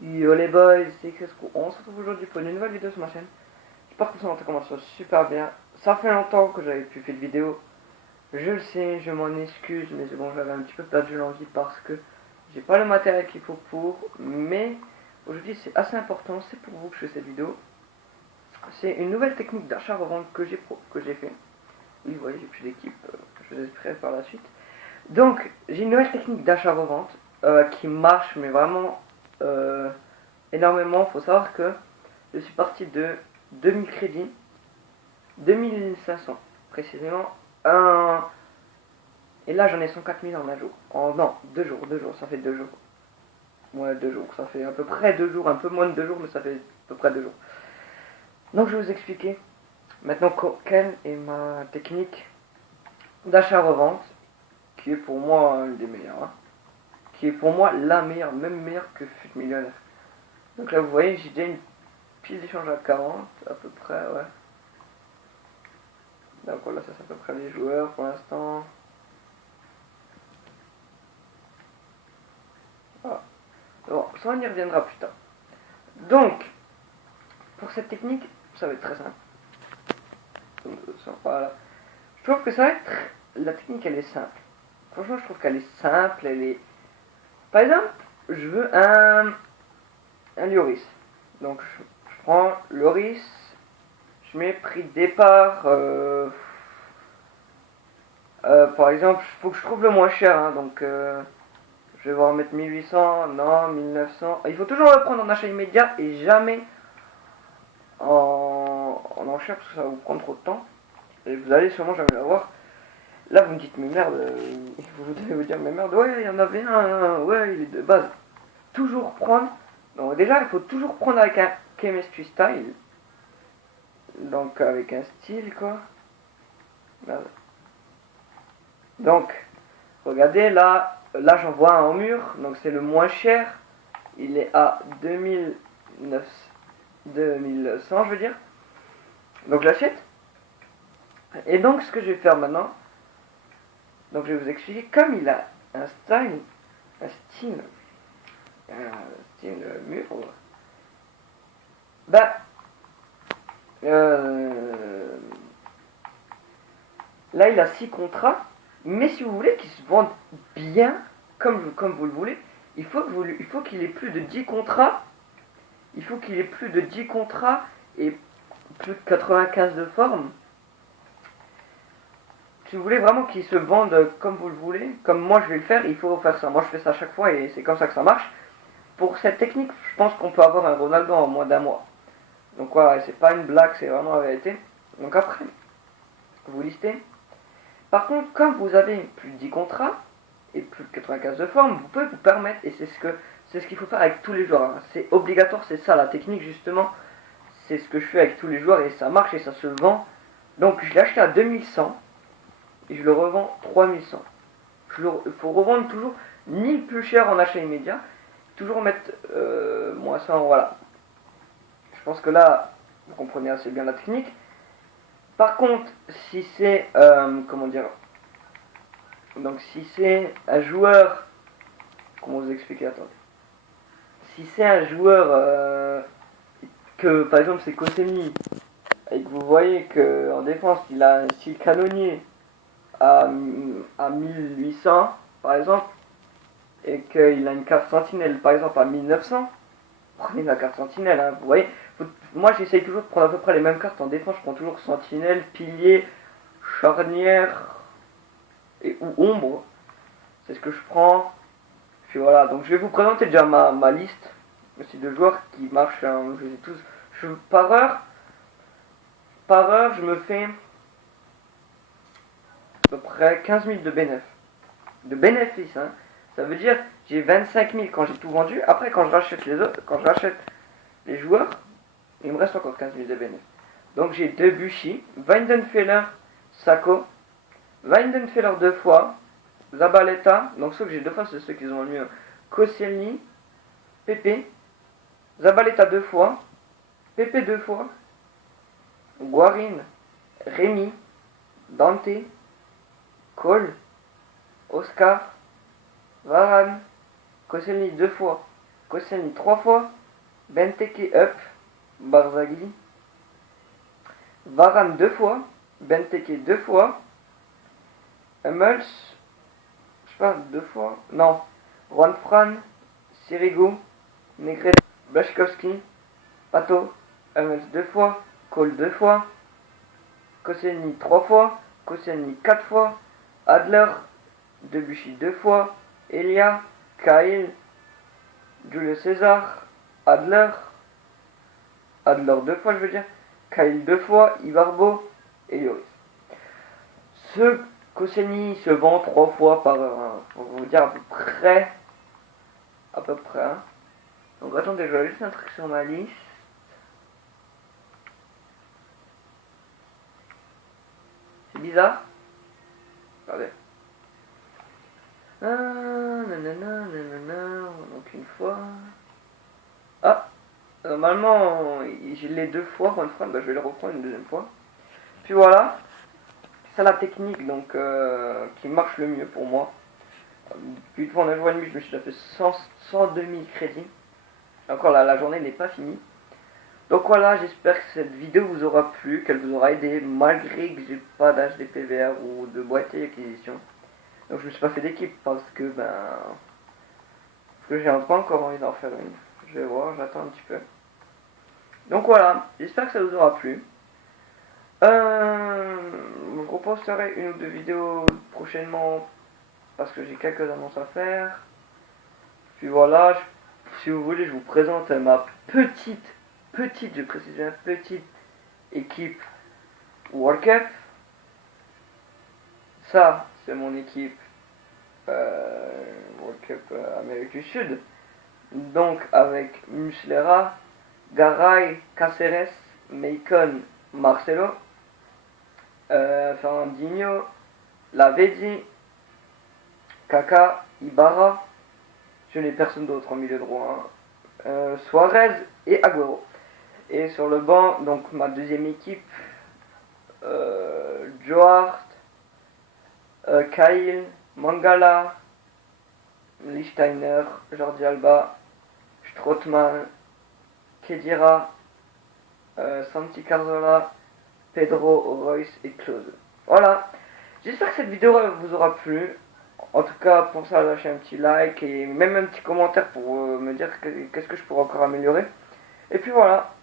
Yo les boys, c'est Cresco. On se retrouve aujourd'hui pour une nouvelle vidéo sur ma chaîne. J'espère que ça commence super bien. Ça fait longtemps que j'avais plus fait de vidéo. Je le sais, je m'en excuse, mais bon, j'avais un petit peu perdu l'envie parce que j'ai pas le matériel qu'il faut pour. Mais aujourd'hui, c'est assez important, c'est pour vous que je fais cette vidéo. C'est une nouvelle technique d'achat-revente que j'ai fait. Oui, vous voyez, j'ai plus d'équipe, je vous expliquerai par la suite. Donc, j'ai une nouvelle technique d'achat-revente qui marche, mais vraiment énormément. Il faut savoir que je suis parti de 2000 crédits, 2500 précisément. Et là, j'en ai 104 000 en un jour. Non, 2 jours, ça fait 2 jours. Ouais, 2 jours, ça fait à peu près 2 jours, un peu moins de 2 jours, mais ça fait à peu près 2 jours. Donc, je vais vous expliquer maintenant quelle est ma technique d'achat-revente, qui est pour moi une des meilleures. Qui est pour moi la meilleure, même meilleure que Fut Millionnaire. Donc là, vous voyez, j'ai déjà une pile d'échange à 40, à peu près, ouais. Donc voilà, ça c'est à peu près les joueurs pour l'instant. Ah. Bon, ça on y reviendra plus tard. Donc, pour cette technique, ça va être très simple. Voilà. Je trouve que ça va être... La technique, elle est simple. Franchement, je trouve qu'elle est simple, elle est... Par exemple, je veux un Lloris. Donc, je prends Lloris, je mets prix de départ... par exemple, il faut que je trouve le moins cher, hein, donc je vais voir mettre 1800, non, 1900. Il faut toujours le prendre en achat immédiat et jamais en enchère parce que ça va vous prendre trop de temps. Et vous allez sûrement jamais l'avoir. Là, vous me dites, mais merde, vous devez vous dire, mais merde, ouais, il y en avait un, ouais, il est de base. Toujours prendre, donc déjà, il faut toujours prendre avec un chemistry style. Donc, avec un style, quoi. Merde. Donc, regardez, là j'en vois un au mur, donc c'est le moins cher. Il est à 2100, je veux dire. Donc j'achète. Et donc ce que je vais faire maintenant, donc je vais vous expliquer, comme il a un style, un style, mur, bah, là il a 6 contrats, mais si vous voulez qu'il se vende bien, comme vous le voulez, il faut qu'il ait plus de 10 contrats. Il faut qu'il ait plus de 10 contrats et plus de 95 de forme. Si vous voulez vraiment qu'il se vende comme vous le voulez, comme moi je vais le faire, il faut faire ça. Moi je fais ça à chaque fois et c'est comme ça que ça marche. Pour cette technique, je pense qu'on peut avoir un Ronaldo en moins d'un mois. Donc voilà, c'est pas une blague, c'est vraiment la vérité. Donc après, vous listez. Par contre, comme vous avez plus de 10 contrats et plus de 95 de forme, vous pouvez vous permettre, et c'est ce qu'il faut faire avec tous les joueurs. Hein. C'est obligatoire, c'est ça la technique justement. C'est ce que je fais avec tous les joueurs et ça marche et ça se vend. Donc je l'ai acheté à 2100 et je le revends 3100. Il faut revendre toujours ni le plus cher en achat immédiat, toujours mettre moins 100, voilà. Je pense que là, vous comprenez assez bien la technique. Par contre, si c'est, comment dire, donc si c'est un joueur, comment vous expliquer, attendez. Si c'est un joueur que, par exemple, c'est Koscielny, et que vous voyez qu'en défense, il a un style canonnier à 1800, par exemple, et qu'il a une carte sentinelle, par exemple, à 1900, prenez la carte sentinelle, hein, vous voyez. Moi, j'essaye toujours de prendre à peu près les mêmes cartes en défense. Je prends toujours sentinelle, pilier, charnière ou ombre. C'est ce que je prends. Puis voilà, donc je vais vous présenter déjà ma liste aussi de joueurs qui marchent. Hein, je les ai tous. Par heure, je me fais à peu près 15 000 de bénéfices. Hein. Ça veut dire j'ai 25 000 quand j'ai tout vendu. Après, quand je rachète les joueurs, il me reste encore 15 000 de bénéfices. Donc j'ai Debuchy, Weidenfeller, Sacco, Weidenfeller 2 fois, Zabaleta, donc ceux que j'ai 2 fois, c'est ceux qui ont le mieux. Koscielny, Pepe, Zabaleta 2 fois, Pepe 2 fois, Guarin, Rémi, Dante, Cole, Oscar, Varane, Koscielny 2 fois, Koscielny 3 fois, Benteke up, Barzagli, Varane 2 fois, Benteke 2 fois, Hummels, je sais pas, 2 fois, non, Juan Fran, Sirigu, Negredo, Blaszczykowski, Pato, Hummels 2 fois, Cole 2 fois, Koscielny 3 fois, Koscielny 4 fois, Adler, Debuchy 2 fois, Elia, Cahill, Julio César, Adler 2 fois je veux dire, Cahill 2 fois, Ibarbo et Lloris. Ce Koscielny se vend 3 fois par heure, pour vous dire à peu près. Hein. Donc attendez, je vais juste un truc sur ma liste. C'est bizarre. Regardez. Donc une fois. Ah, normalement, j'ai les 2 fois, Juan Fran, bah, je vais le reprendre une deuxième fois. Puis voilà, c'est la technique donc qui marche le mieux pour moi. Depuis une fois en un jour et demi, je me suis déjà fait 102 000 crédits. Encore la journée n'est pas finie. Donc voilà, j'espère que cette vidéo vous aura plu, qu'elle vous aura aidé, malgré que j'ai pas d'HDPVR ou de boîtier d'acquisition. Donc je me suis pas fait d'équipe parce que j'ai pas encore envie d'en faire une. Je vais voir, j'attends un petit peu. Donc voilà, j'espère que ça vous aura plu. Je reposterai une ou deux vidéos prochainement parce que j'ai quelques annonces à faire. Puis voilà, si vous voulez, je vous présente ma petite, je précise bien petite équipe World Cup. Ça, c'est mon équipe World Cup Amérique du Sud. Donc avec Muslera, Garay, Cáceres, Macon, Marcelo, Fernandinho, Lavezzi, Kaka, Ibarra, je n'ai personne d'autre en milieu droit, Suarez et Agüero. Et sur le banc, donc ma deuxième équipe, Joe Hart, Cahill, Mangala, Lichtsteiner, Jordi Alba, Strootman, Khedira, Santi Cazorla, Pedro, Royce et Klose. Voilà, j'espère que cette vidéo vous aura plu. En tout cas, pensez à lâcher un petit like et même un petit commentaire pour me dire qu'est-ce que je pourrais encore améliorer. Et puis voilà.